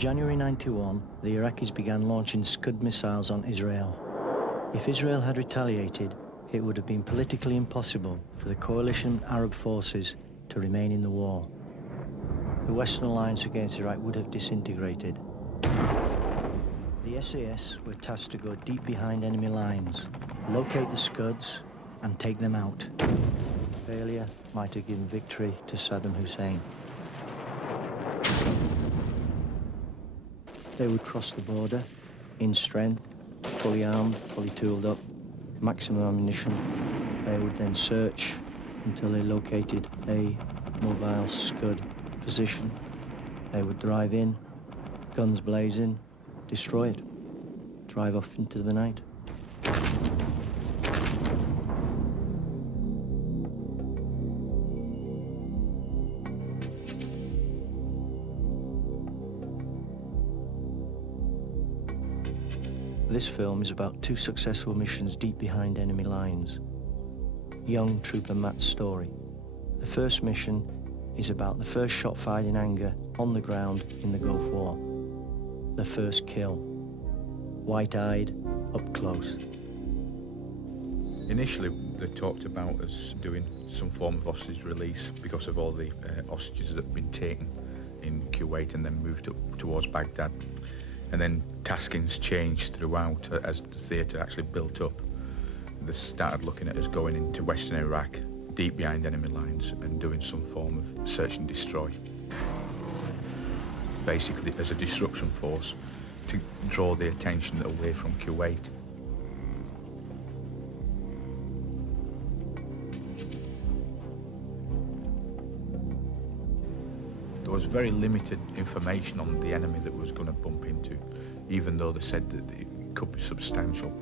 January 91, the Iraqis began launching Scud missiles on Israel. If Israel had retaliated, it would have been politically impossible for the coalition Arab forces to remain in the war. The Western alliance against Iraq would have disintegrated. The SAS were tasked to go deep behind enemy lines, locate the Scuds and take them out. Failure might have given victory to Saddam Hussein. They would cross the border in strength, fully armed, fully tooled up, maximum ammunition. They would then search until they located a mobile Scud position. They would drive in, guns blazing, destroy it, drive off into the night. This film is about two successful missions deep behind enemy lines. Young Trooper Matt's story. The first mission is about the first shot fired in anger on the ground in the Gulf War. The first kill. White-eyed, up close. Initially, they talked about us doing some form of hostage release because of all the hostages that had been taken in Kuwait and then moved up towards Baghdad. And then taskings changed throughout as the theatre actually built up. They started looking at us going into Western Iraq, deep behind enemy lines, and doing some form of search and destroy. Basically as a disruption force to draw the attention away from Kuwait. There was very limited information on the enemy that was going to bump into, even though they said that it could be substantial.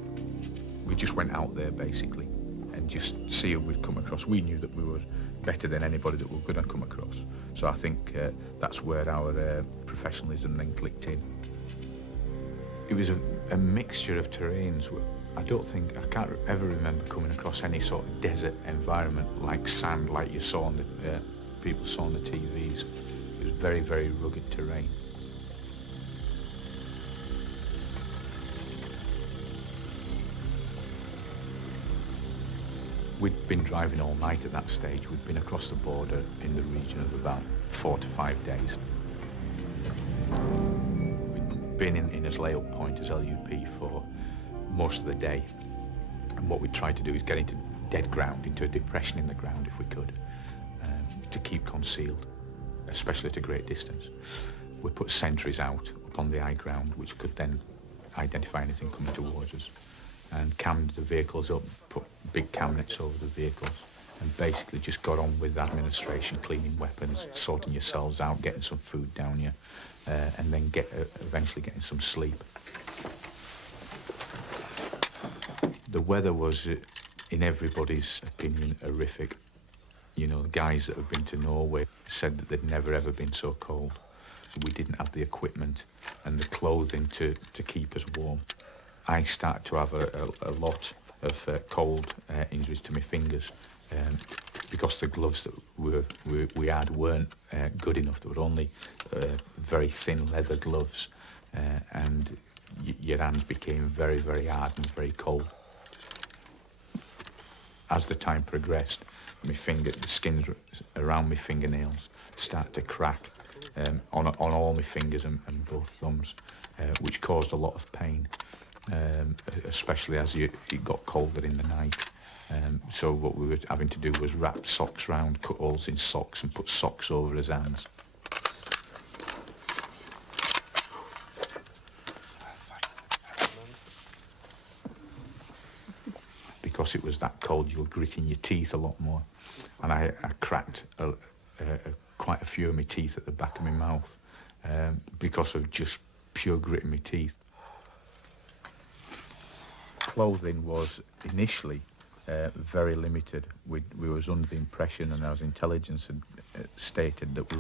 We just went out there basically and just see who we'd come across. We knew that we were better than anybody that we were going to come across. So I think that's where our professionalism then clicked in. It was a mixture of terrains. I can't ever remember coming across any sort of desert environment like sand, like you saw on the people saw on the TVs. It was very, very rugged terrain. We'd been driving all night at that stage. We'd been across the border in the region of about 4 to 5 days. We'd been in as layout point as LUP for most of the day. And what we tried to do is get into dead ground, into a depression in the ground if we could, to keep concealed, especially at a great distance. We put sentries out upon the high ground, which could then identify anything coming towards us, and cammed the vehicles up, put big cam nets over the vehicles, and basically just got on with administration, cleaning weapons, sorting yourselves out, getting some food down you, and then eventually getting some sleep. The weather was, in everybody's opinion, horrific. You know, the guys that have been to Norway said that they'd never ever been so cold. We didn't have the equipment and the clothing to keep us warm. I started to have a lot of cold injuries to my fingers because the gloves that we had weren't good enough. They were only very thin leather gloves, and your hands became very, very hard and very cold. As the time progressed, the skin around my fingernails started to crack on all my fingers and both thumbs, which caused a lot of pain, especially as it got colder in the night. So what we were having to do was wrap socks round, cut holes in socks and put socks over his hands. Because it was that cold, you were gritting your teeth a lot more. And I cracked quite a few of my teeth at the back of my mouth because of just pure gritting my teeth. Clothing was initially very limited. We was under the impression, and our intelligence had stated that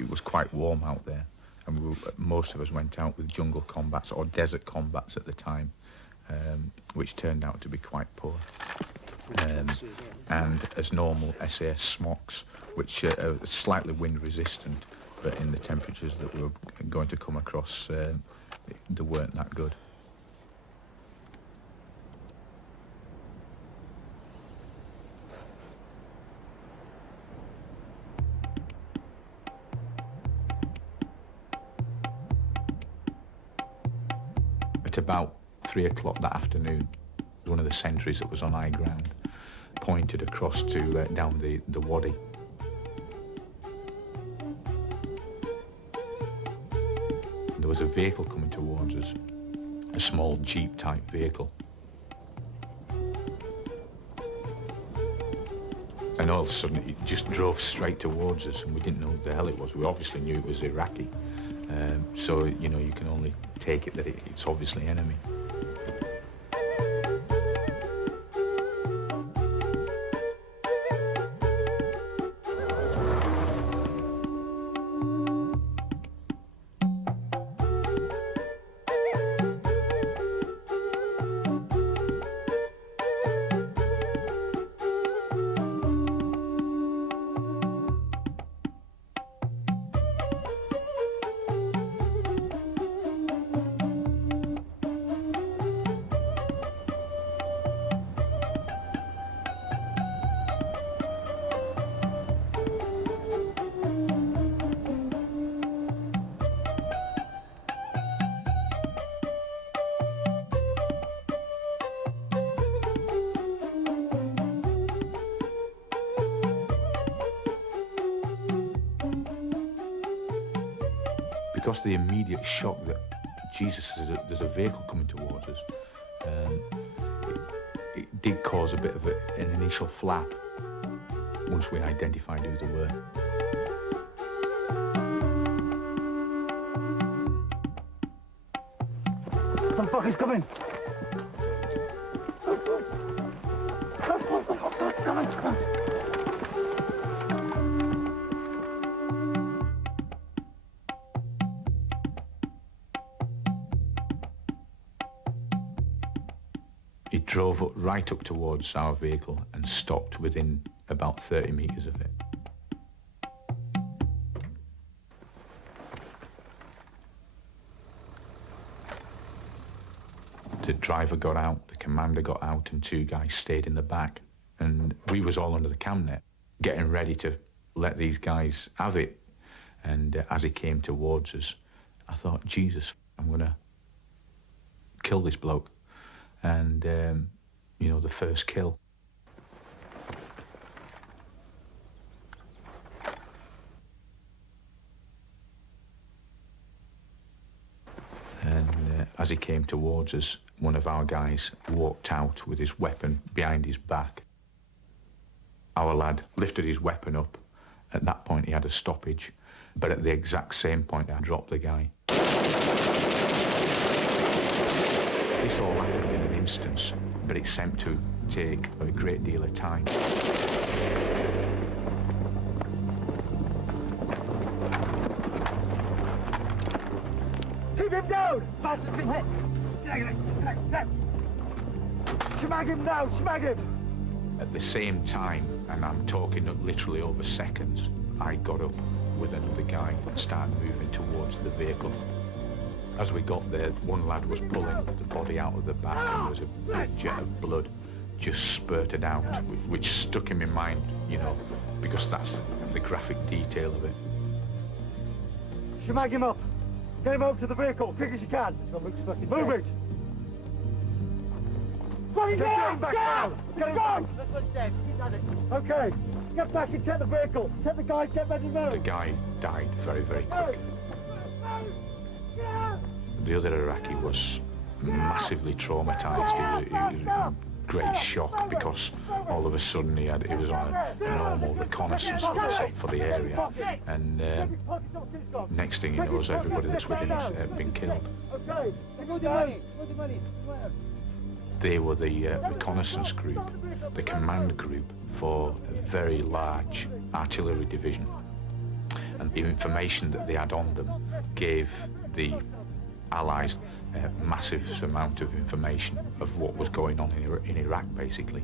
it was quite warm out there, and most of us went out with jungle combats or desert combats at the time, which turned out to be quite poor. And as normal SAS smocks, which are slightly wind resistant, but in the temperatures that we were going to come across, they weren't that good. At about 3 o'clock that afternoon, one of the sentries that was on high ground pointed across to down the wadi. There was a vehicle coming towards us, a small Jeep type vehicle. And all of a sudden it just drove straight towards us, and we didn't know what the hell it was. We obviously knew it was Iraqi. So, you know, you can only take it that it's obviously enemy. Because the immediate shock that, Jesus, there's a vehicle coming towards us, it did cause a bit of an initial flap once we identified who they were. Some fuckers coming! Come on. He drove right up towards our vehicle and stopped within about 30 metres of it. The driver got out, the commander got out, and 2 guys stayed in the back. And we was all under the cam net, getting ready to let these guys have it. And as he came towards us, I thought, Jesus, I'm going to kill this bloke. And, you know, the first kill. And as he came towards us, one of our guys walked out with his weapon behind his back. Our lad lifted his weapon up. At that point he had a stoppage, but at the exact same point I dropped the guy. This all happened in an instance, but it seemed to take a great deal of time. Keep him down! Bastard's been hit! Shmag him now! Shmag him! At the same time, and I'm talking literally over seconds, I got up with another guy and started moving towards the vehicle. As we got there, one lad was pulling the body out of the back, and there was a big jet of blood just spurted out, which stuck in my mind, you know, because that's the graphic detail of it. Shmag him up! Get him over to the vehicle, quick as you can! Move it! Get him back down! Get him back! That's what he said, he's done it. Okay, get back and check the vehicle. Check the guys, get ready to move. The guy died very, very quick. The other Iraqi was massively traumatised. He was in great shock because all of a sudden he was on a normal reconnaissance for the area, and next thing he knows, everybody that's with him has been killed. They were the reconnaissance group, the command group for a very large artillery division, and the information that they had on them gave the Allies a massive amount of information of what was going on in Iraq, basically.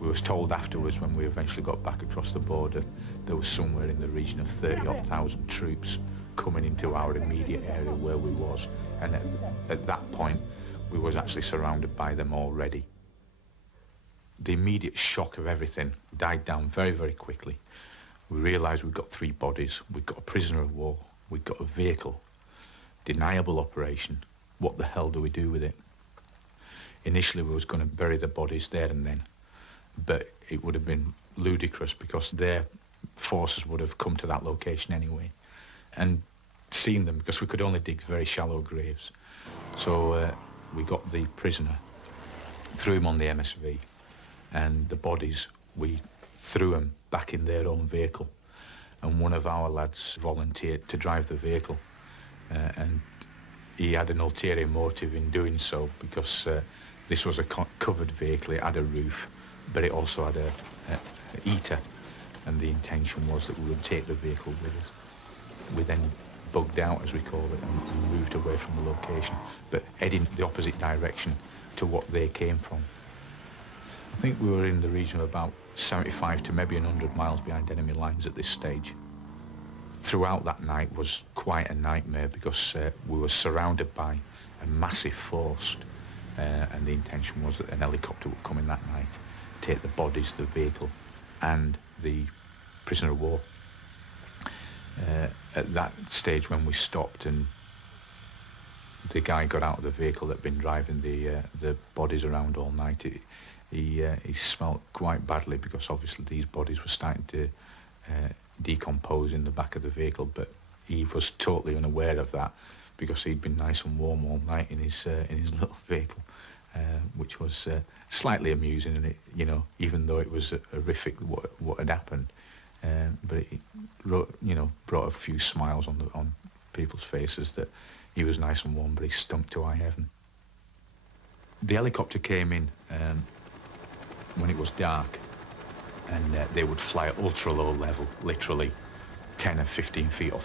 We was told afterwards, when we eventually got back across the border, there was somewhere in the region of 30,000 troops coming into our immediate area where we was, and at that point we was actually surrounded by them already. The immediate shock of everything died down very, very quickly. We realised we'd got 3 bodies, we'd got a prisoner of war, we'd got a vehicle, deniable operation. What the hell do we do with it? Initially we was going to bury the bodies there and then, but it would have been ludicrous because their forces would have come to that location anyway and seen them, because we could only dig very shallow graves. So we got the prisoner, threw him on the MSV, and the bodies, we threw them back in their own vehicle, and one of our lads volunteered to drive the vehicle, and he had an ulterior motive in doing so, because this was a covered vehicle. It had a roof, but it also had a heater, and the intention was that we would take the vehicle with us. We then bugged out, as we call it, and moved away from the location, but heading the opposite direction to what they came from. I think we were in the region of about 75 to maybe 100 miles behind enemy lines at this stage. Throughout that night was quite a nightmare, because we were surrounded by a massive force, and the intention was that an helicopter would come in that night, take the bodies, the vehicle, and the prisoner of war. At that stage, when we stopped and the guy got out of the vehicle that had been driving the bodies around all night, he smelt quite badly, because obviously these bodies were starting to decompose in the back of the vehicle, but he was totally unaware of that, because he'd been nice and warm all night in his little vehicle, which was slightly amusing, and it, you know, even though it was horrific what had happened, but it brought a few smiles on people's faces that he was nice and warm, but he stunk to high heaven. The helicopter came in when it was dark, and they would fly at ultra low level, literally 10 or 15 feet off